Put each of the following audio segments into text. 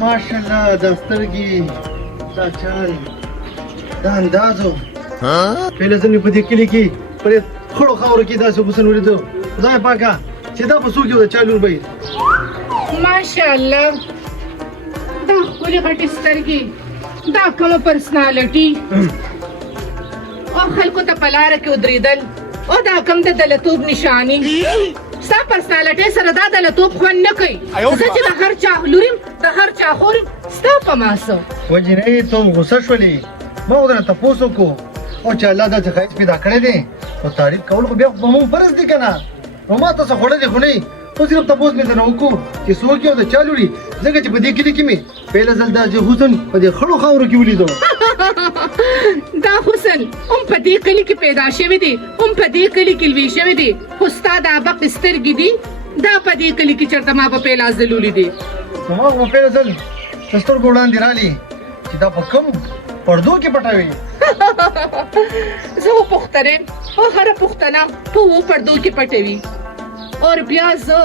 ماشاءالله دا سترګې دا چال دا اندازو پهله ځل مې په دې کلي کې په دې خړو خاورو کې داسې حسن ولیدو خدای پاکه چې دا په څوک یو د چا لور به ماشاءالله دا ښکلې غټې سترګې دا کومه پرسنالټي او خلکو ته په لاره کې ودرېدل او دا کوم د دلتوب نشانې ستا پرسنالټۍ سره دا دلتوب خوند نه کوي زه چې د هر چا لور یم د هر چا خور یم ستا په ما څه وجنې ته غوسه شولې ما ودرنه تپوس وکړو او چې الله داسې ښایست پیدا کړی دی نو تعریف کول خو بیا په موږ فرض دي که نه نو ما تاسو خوړلی خو نه خو صرف تپوس مې درنه وکړو چې څوک یو د چا لوري ځکه چې په دې کلي کې مې پهله ځل داسې حسن په دې خړو خاورو کې ولیدو دا حسن هم په دې کلي کې پیدا شوی دی هم په دې کلي کې لوی شوی دی خو ستا دا بق سترګې دي دا په دې کلي کې چېرته ما په پیلا ځل ولیدې نو ما خو په پهله ځل د سترګو وړاندې رالي چې دا په کوم پردو کې پټوي زه وپوښتنم او هره پوښتنه په اوو پردو کې پټوي اور بیا زه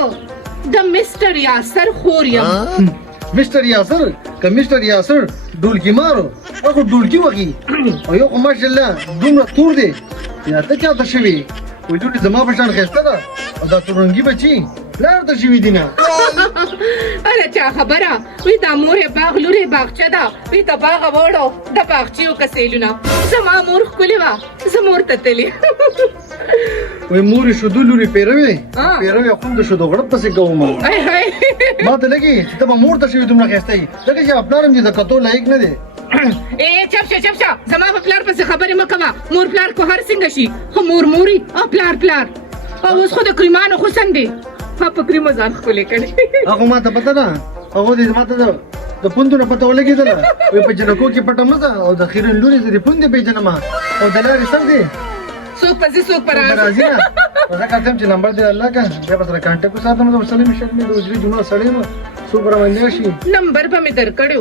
د مسټر یاسر خور یم مستر یاسر که مستر یاسر ډولکی مارو هغه ډولکی وهي او یو خو ماشاءالله دومره تور دی یا ته چاته شوي وایي ډولې زما په شان ښایسته ده او دا تورنګي بچي پلار ته شوي دي نه اره چا خبره وی دا مور یې باغ لور یې باغچه ده وی د باغه وړو د باغچې کسیلونه زما مور ښکلې وه زه مور ته تلې وایي مور یې شودو لورې پیروي پیروي خو د شودو غړپ پسې کوم ما ته لګي چې ته به مور ته شوي دومره ښایسته یي ځکه چې پلار هم دې د کتو لایق نه دی چپ شه زما په پلار پسې خبرې مه کوه مور پلار کو هر څنګه شي خو مور موري او پلار او اوس خو د کریمانو حسن دی ما په کریمو ځان ښکلی کړی هغه ما ته پته ده هغه دې ما ته د پوندو نه پته ولګېدله وایي په جنکو کې پټه مه ځه او د خیرن لورې زه د پوندې پېژنم او د لارې سر دی څوک په ځي څوک په راځي نه زه کاته یم چې نمبر دې الله که بیا به سره کانټیکټ وساتم زه وسلې مې شکلې د اجري جمعه سړی یم څوک به راباندې شي نمبر به مې درکړی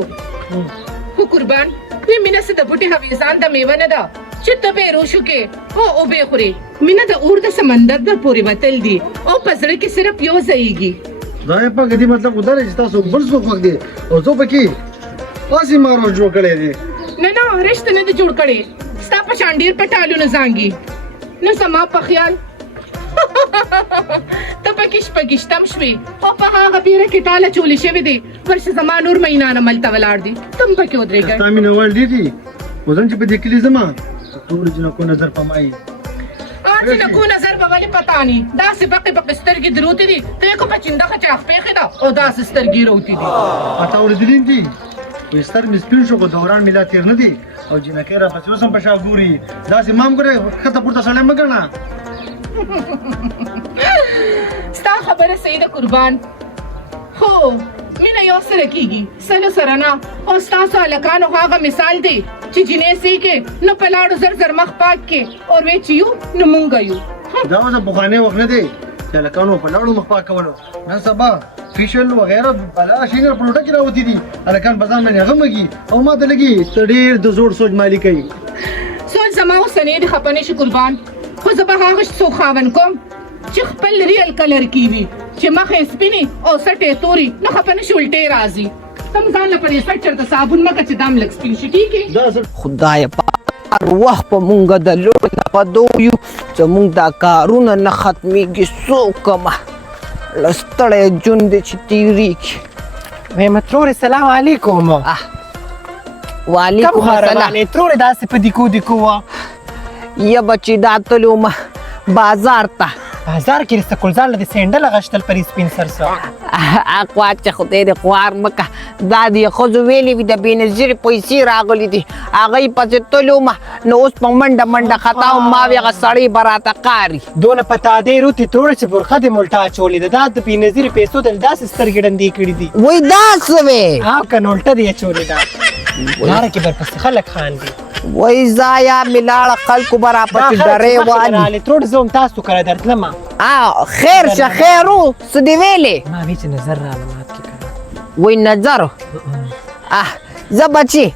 خو قربان وی مینه څه د بوټي حفیظان د میوه نه ده چې ته به یې روشو کې او اوبه خورې مینه د اور د سمندر د پورې وتل دي او په زړه کې صرف یو ځایږي خدای پاک دې مطلب خو دا دی چې تاسو بل څوک خوښ دی او زه پکې پاسې مارو جوړ کړی دی نه رشته نه دی جوړ کړی ستا په شان ډېر پټالونه زانګي نه زما په خیال ته پکې شپږشتم شوې او په هغه بیره کې ټاله چولې شوې دی ورشه زما نور مینانه ملته ولاړ دي تم پکې ودرېږئ ستا مینه وال ډېر دي وزن چې په دې کلي ځمه ټولو جنکو نظر پمایي جنکو نظر به ولې پتا ني داسې بقې سترګې دروتې دي ته یې کو په چنده چاخ پېښې ده او داسې سترګې روتې دي اته اورېدلي دي وایي ستر مې سپین شو خو دوران مې لا تېر نه دي او جنکۍ راپسې اوس هم په شا ګوري داسې ما هم ګورې ښکته پورته سړی مه ګڼه ستا خبره صحیح ده قربان خو مینه یو سره کېږي سلو سره نه او ستاسو هلکانو هغه مثال دی چې جینۍ سیکې نو په لاړو زر مخ پاک کې اور وی چې یو نو مونږ یو دا اوس پخوانی وخت نه دی چې هلکانو په لاړو مخ پاک کولو نن سبا فیشل وغیره بلا شینګر پروډه کې راوتي دي هلکان په ځان باندې هغه مږي او ما ته لګي ته ډېر د زوړ سوچ مالي کوي سوچ زما اوسنی د خپه نشي قربان خو زه به هغه څوک خاوند کوم چې خپل ریل کلر کې وي چې مخ یې سپینې او سټ یې تورې نه خپه نشي الټې راځي تم ځان لپاره سټ چېرته صابون مه کړه چې دام لږ سپین شي ټیک خدایه هر وخت په مونږ د لوړ نه پدو یو زمونږ دا کارونه نه ختمېږي څه وکړمه له ستړی ژوند دی چې تېرېږي وایم ترورې سلام علیکم وعلیکم السلام ترورې داسې په دیکو دیکو وه یا بچې دا تلو ما بازار ته بازار کې رسته کلزار له د سینډل غشتل پرې سپین سر سه اقوا چې خدای دې خوار مکه دا د ښځو ویلې وي د بېنظیرې پیسې راغلي دي هغه یې پسې تلو ما نو اوس په منډه خطا وم ما وی هغه سړی به راته قاري دونه په تادې روتې ترورې چې برخه دې ملټا اچولې ده دا د بېنظیرې پیسو دل داسې سترګې ډندې کړي دي وایي دا څه وې که نولټه دې اچولې ده لاره کې برپسې خلک خاندي وایي ځایه مې لاړه خلکو به راپسې ډرې والي ترورې زه هم تاسو کره درتلمه خیر شه خیر و څه دې ویلې ما وی چې نظر راله مات کې کړه وایي نظر زه بچې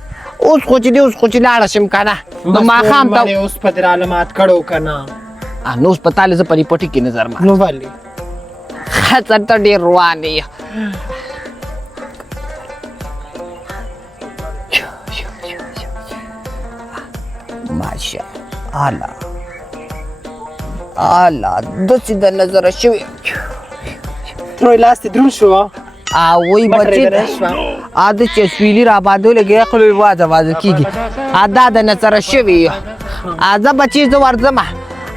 اوس خو چې لاړه شم که نه نو ماښام ته اوس په در علامات کړو که نه نو اوس په تاله زه په دې پټي کې نظر ما نو ولې خطر ته ډېر روان یې ماشا الله داسې د نظره شوې نو لاس دې دروند شو وای بچې د چې سویلي را باندې لګې خپل وازه کېږي دا د نظره شوې زه بچې زه ورځم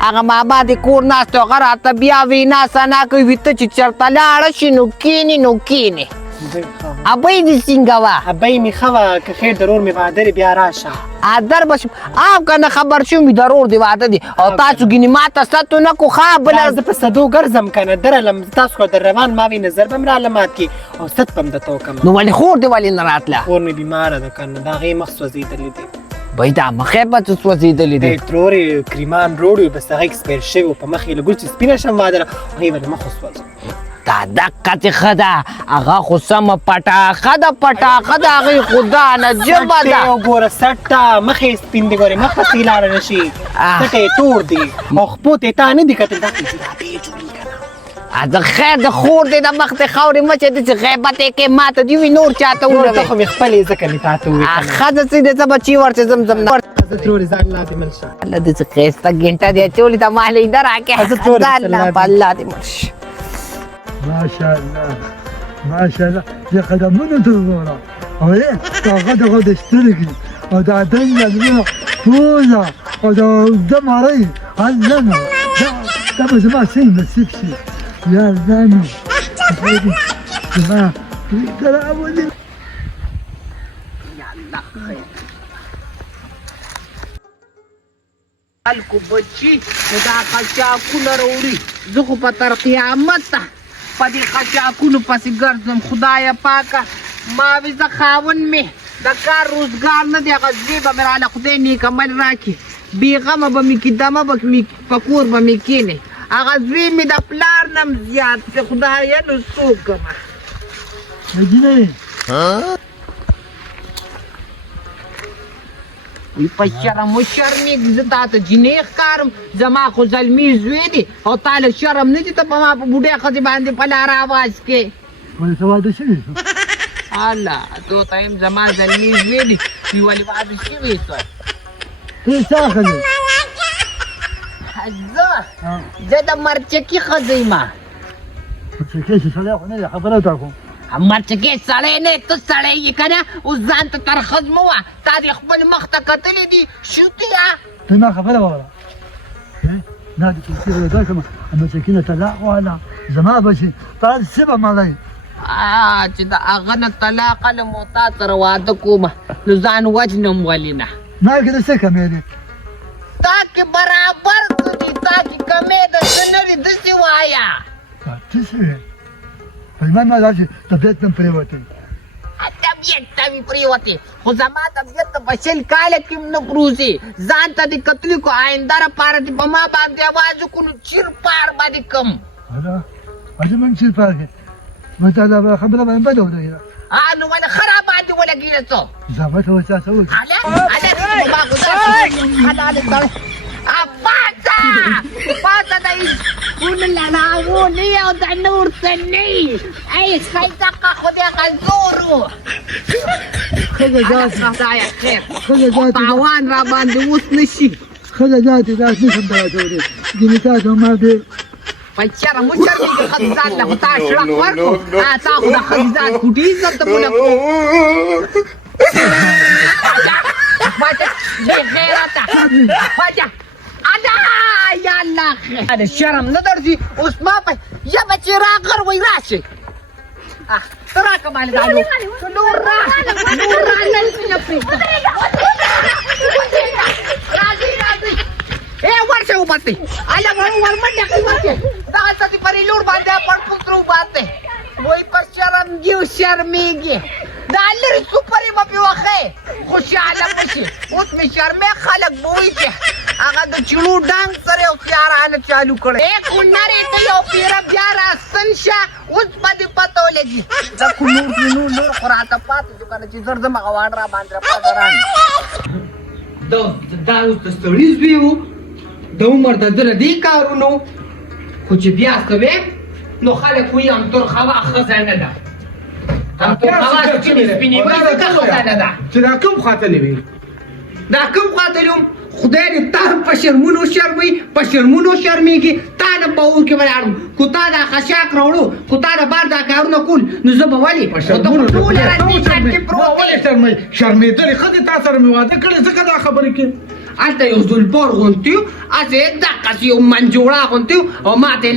هغه ماما د کور ناست هغه راته بیا وینا سنا کوي ته چې چېرته لاړه شي نو کښېنې ابۍ دې څنګه وه ابۍ مې ښه وه که خیر د رور مې واده دی بیا راشه در به شم که نه خبر شوم وي د رور دې واده دی او تاسو ګینې ما ته ستو نه کو ښه بله زه په سدو ګرځم که نه درلم تاسو خو در روان ما وي نظر به م را علامات کې او ست به م درته وکړم نو ولې خور دې ولې نه راتله خور مې بیماره ده که نه د هغې مخ سوځېدلی دی بای دا مخې به څه سوځېدلی دی ترور یې کریمان روړ وي بس هغه اکسپایر شوی و په مخ یې لګول چې سپینه شم واده ده هغې به د مخ وسوځم دا دقه چې ښه ده هغه خو سمه پټاخه ده هغې خو دا نه ژبه ده وګوره سټ ته مخ یې سپین دی ګورې مخ پسې لاړه نه شي سټ یې تور دی او خپو ته تا نه دي کتل دا کې جرابې جوړې که نه د خیر د خور دی د مخ د خاورې مچې د چې غیبت یې کې ما ته دي وي نور چاته ته ولوي خو مې خپلې ځکه مې تا ته وویل که نه ښځه څه دی څه بچي ورته زمزم نه زه ترورې ځان لا دې مل شه الله دې څه ښایسته ګینټه دی اچولې ته ما لیده راکړې الله دې مړ شي ماشاءالله دې قدمونو ته وګوره او دغه د سترګې او دا دنګه زړه پوزه او دا اوږده مرۍ هلنه دا به زما څنګه نصیب شي یا ځانو زما راولي خلکو بچي نو دا قچاقونه راوړي زه خو په تر قیامته په دې قچاقونو پسې ګرځم خدایه پاکه ما وي زه خاوند مې د کار روزګار نه دی هغه زوی به مې راله خدای نیک عمل راکړي بېغمه به مې کي دمه به په کور به مې کښېنې هغه زوی مې د پلار نه م زیات دی خدایه نو څوک کړمه وی په شرم و شرمېږي زه تا ته جینۍ ښکارم زما خو زلمي زوی دی او تا له شرم نه دي ته په ما په بوډۍ ښځې باندې په لاره اواز کې واده شوي الله تو ته یم زما زلمي زوی دی وی ولې واده شوی سوی ته څه ښځې زه د مرچکي ښځه یم مرچکۍ چې سړی خو نه دی خبره ته کوم مرچکې سړی نه ته سړی یې که نه اوس ځان ته ترخز مه وه تا دې خپل مخ ته کتلی دي شوتیا ته ما خبره واوره دا د کلسي به دا کړم مرچکي نه طلاق واله زما بچي تا څه به مړی چې د هغه نه طلاق علم او تا سره واده کومه نو ځان وجنم ولې نه ما کې د څه کمې دی تا کې برابر څه دي تا کې کمې ده څه نه دي داسې وایه څه شوې پیمان ما دا چې طبیعت نه پرېوتی طبیعت ته مې پرېوتې خو زما طبیعت ته په شل کاله کې هم نه پروزي ځان ته دې کتلي کو آینده لپاره دې په ما باندې اواز وکړو نو چیر پار باندې کم اجه من چیر پار کې ما ته دا خبره باندې بده ولګېده نو باندې خراب باندې ولګېده څه زما ته ورته څه وکړي پاسه د سکون لړاوونې او د نور تنې ای سپیدقه خو دې هغه زورو خدایه خیر تاوان را باندې اوس نه شي ښځه ذاتې دا نشم ته راچولی ګینې تا ته ما ډېر په شرم وشرمېږي ښځې ذات له خو تا شړک ورکړو تا خو د ښځې ذات خوټي عزت ته مونه کړو بې غیرته یا الله خیر شرم نه درځي اوس ما په یا بچې راغر وی راشي ته راکړه مالې دا نور ورشه وباسئ هله ورمنډه کړئ ورشه دغلته دې پرې لور باندې پړ پوترو وباسئ وایي په شرم دي شرمېږي دا لرې سوپرې به پې وښې خوشحاله به شي اوس مې شرمې خلک به وایي چې هغه د چړو ډانګ سره یو سیارانه چالو کړی کونړې ته یو پیره بیا راستن شه اوس به دې پته ولګي دا خو نور خو راته پاتې کنه چې زر زما غواړ را باندې پاتران دا اوس د سړي زوی و د عمر د ده له دې کارونو خو چې بیا کوې نو خلک وایي همتور خوا ښځه نه ده همتور خوا چې سپینې وایي ځکه ښځه نه ده چې دا کوم خاطرې وي دا کوم خاطر یم خدای دې تا هم په شرمونو شرموي په شرمونو شرمېږي تا نه په اور کې ولاړم خو تا دا خشاک راوړو خو تا د بار دا کارونه کول نو زه به ولې په شرمونو ټوله ورځ دې کار کې پروت ولې دی. شرمېدلې ښځې تا سره مې واده کړی ځکه دا خبرې کوي هلته یو زلپور غونتی و هسې دقسې یو منجوړه غونتی و او ما ته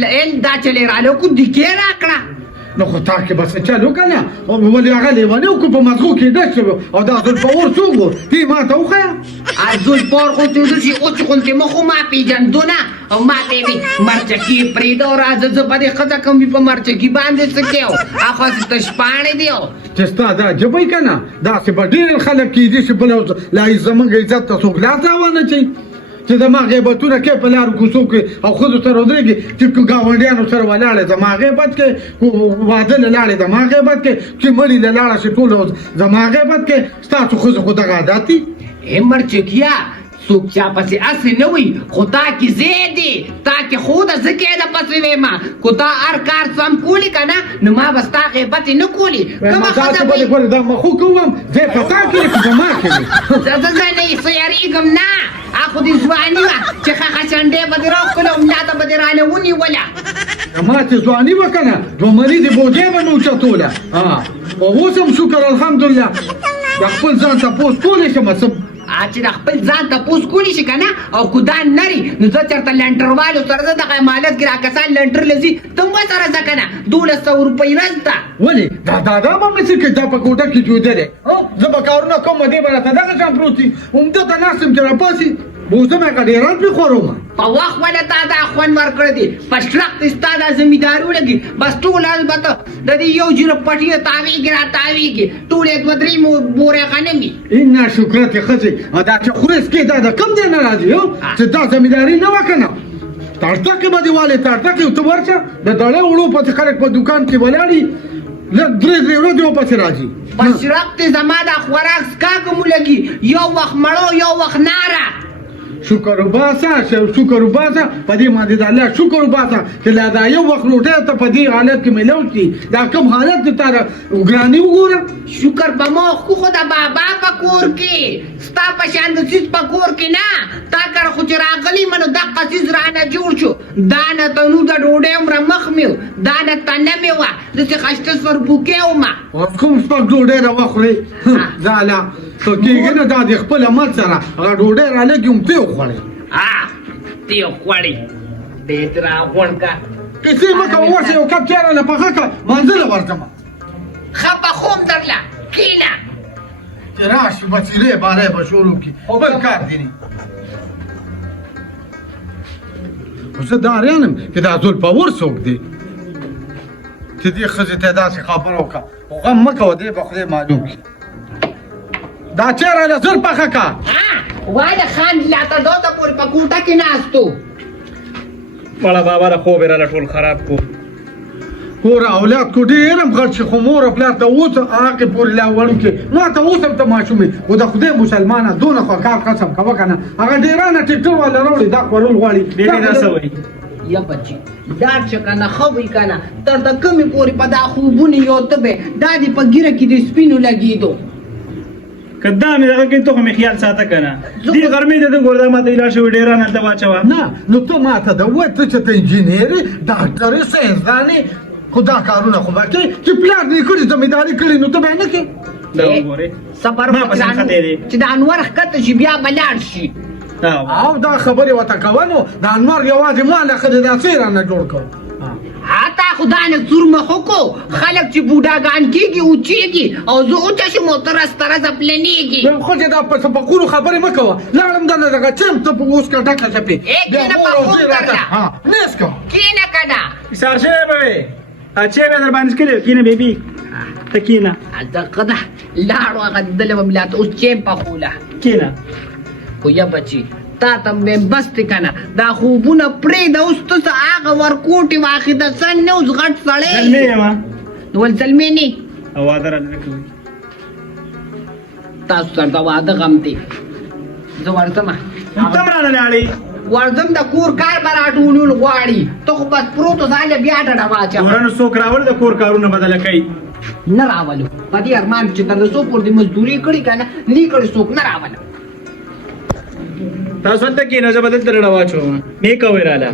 دا چلې راله کو دیکې راکړه نو خو تا کې بس چل وکنه ولې هغه لیوانه وکړو په مزغو کې ډک شو او دا زلپور څوک و تی ما ته وښیه زلپور غونتی و داسې اوچ غونتی مخ خو ما پېژندو نه او ما ته یې وي مرچکي پرېږده او راځه زه په دې ښځه کوم وي په مرچکي باندې څه کوې هغه تشپاڼې دی چې ستا دا جبی که نه داسې به ډېر خلک کېدي چې بله لا زموږ عزت ته څوک لاس راوانه چوي چې زما غیبتونه کوي په لارو کوڅو کې او ښځو سره ودرېږي چې ګاونډیانو سره ولاړې زما غیبت کوي واده له لاړې زما غیبت کوي چې مړي له لاړه شي ټول زما غیبت کوي ستاسو ښځو خو دغه عادت دي ای مرچکیا څوک چا پسې اصلي نه وي خو تا کې ځای دی تا کې خوده زه کېده پسې ویمه کو تا هر کار سم کولی که نه نو ما به ستا غیبت یې نه کولی کومه ښځه وي ګورې دا مخو کوم ځای په تا کې که زما کې وي زه نه یې څه یارېږم نه خو دې ځواني وه چې خخه چنډې به دې راښکله او ملا ته به دې رانه ونیوله ما چې ځواني وه که نه دومري د بوجۍ به مې اوچتوله او اوس هم شکر الحمدلله د خپل ځان تپوس کولی شم څه چې د خپل ځان تپوس کولی شي که نه او کودان نري نو زه چېرته لنټروالو سره زه دغه امالت کې راکسان لنټر له ځي ته هم ورسره ځه که نه 1200 روپۍ ورځ ته ولې دا به مې څه کوي دا په کوټه کې جوده دی زه به کارونه کوم دې به راته دغه شان پروت وي همدلته ناست یم چې راپاسي اوس زه مې که ډېران پرې خورم په وخت ولې تا دا خوند ورکړی دی په شلق دې ستا دا زمینداري ولګي بس ټول البته د دې یو جیره پټي تاویږي را تاویږي ټولې دوه درې بورې غنم وي اینا شکرت ښځې دا چې خورېس کې دا د کوم ځای نه راځي چې دا زمینداري نه وه که نه تړتکې به دې والې تړتکې ته ورشه د دړې وړو پسې خلک په دوکان کې ولاړي لږ درې ورځې ورپسې راځي په شلق دې زما دا خوراک څکاکه مو لګي یو وخت مړو یو وخت ناره شکر وباسه شکر وباسه په دې باندې د الله شکر وباسه چې لا دا یو وخت روټۍ ته په دې حالت کې میلاو شي دا کوم حالت دی تا ګراني وګوره شکر به ما خو د بابا په کور کې ستا په شان د څیز په کور کې نه تا کره خو چې راغلی منو دقه څیز رانه جوړ شو دا نه تنو د ډوډۍ عمره مخ مې و دا نه تنه مې وه داسې خشته سربوکې ومه اوس کوم سپک ډوډۍ راوخورې ځاله کېږي نه دا د خپل عمل سره هغه ډوډۍ رالګي هم ته وخوړې ته یې خوړې دې ته راغونډ که کیسې مه کوه ورشه یو کپ چای راله پخه کړه منزله ورځمه ښه پخوم درله کښېنه چې راشي به څیرې بارې به شروع کړي بل کار دی نه خو زه دا اریان یم چې دا زلپور څوک دی چې دې ښځې ته یې داسې خبره وکړه خو غم مه کوه دې به خدای معلوم کړي دا چای راله زر پخه کړه واده خان لا تر دوته پورې په کوټه کې ناستو مړه بابا را خوب یې راله ټول خراب کو ګوره اولاد کو ډېر هم غټ شي خو مور او پلار ته اوس هغې پورې لا وړوکې ما ته اوس هم ته ماشوم یې خو د خدای مسلمانه دونه خو کار قسم کوه که نه هغه ډېرانه ټکټر والا راوړي دا خورل غواړي ډېرې دا څه وایي یا بچی دا چې که نه ښه وي که نه تر د کمې پورې په دا خوبونه یو ته به دا دې په ګیره کې د سپینو لګېدو که دا مې دغه کې ته خو مې خیال ساته که نه دې غرمې ته ته ګوره دا ماته ایله شوي ډېران هلته واچوه نه نو ته ما ته د ووایه ته چې ته انجینر یې ډاکټر یې ساینسدان یې خو دا کارونه خو به کوې چې پلار دې کړي زمینداري کړي نو ته به یې نه کوې دا وګورې صبر ما پسې خطې دی چې د انور ښکته شي بیا به لاړ شي او دا خبرې ورته کوه نو د انور یوازې ما له ښځې دا څه یې رانه جوړ کړ حتی خدا نه زور مخو کو خلک چې بوډاګان کېږي اوچېږي او زه اوچه شم او ته رسترزه پلنېږي خو چې دا په سپکونو خبرې مه کوه لاړم دنه دغه چم ته په اوس که ډکه شپې کېنه په خوب درله نیس کوه کېنه که نه ایسار شوی به وې چې به در باندې کړی کینه بیبي ته کینه دغه ده لاړو هغه دله به مې لاته اوس چیم پخوله کینه خو یا بچي تا ته مې بس دی که نه دا خوبونه پرېږده اوس ته څه هغه ورکوټې واخېده سن نه اوس غټ سړی زلمې یم نو ول زلمې نه او واده رانه نه کوي تاسو سره دا واده غم دی زه ورځم تم رانه لاړې ورځم د کور کار به راټولول غواړي ته خو بس پروت ځاله بیا ډډه واچوه ورانو څوک راول د کور کارونه بدله کوي نه راولو په دې ارمان چې تر څو پور دې مزدوري کړي که نه نه کړي څوک نه راولو تاسو ته کې نه زبردست درنه واچو نه کوي رااله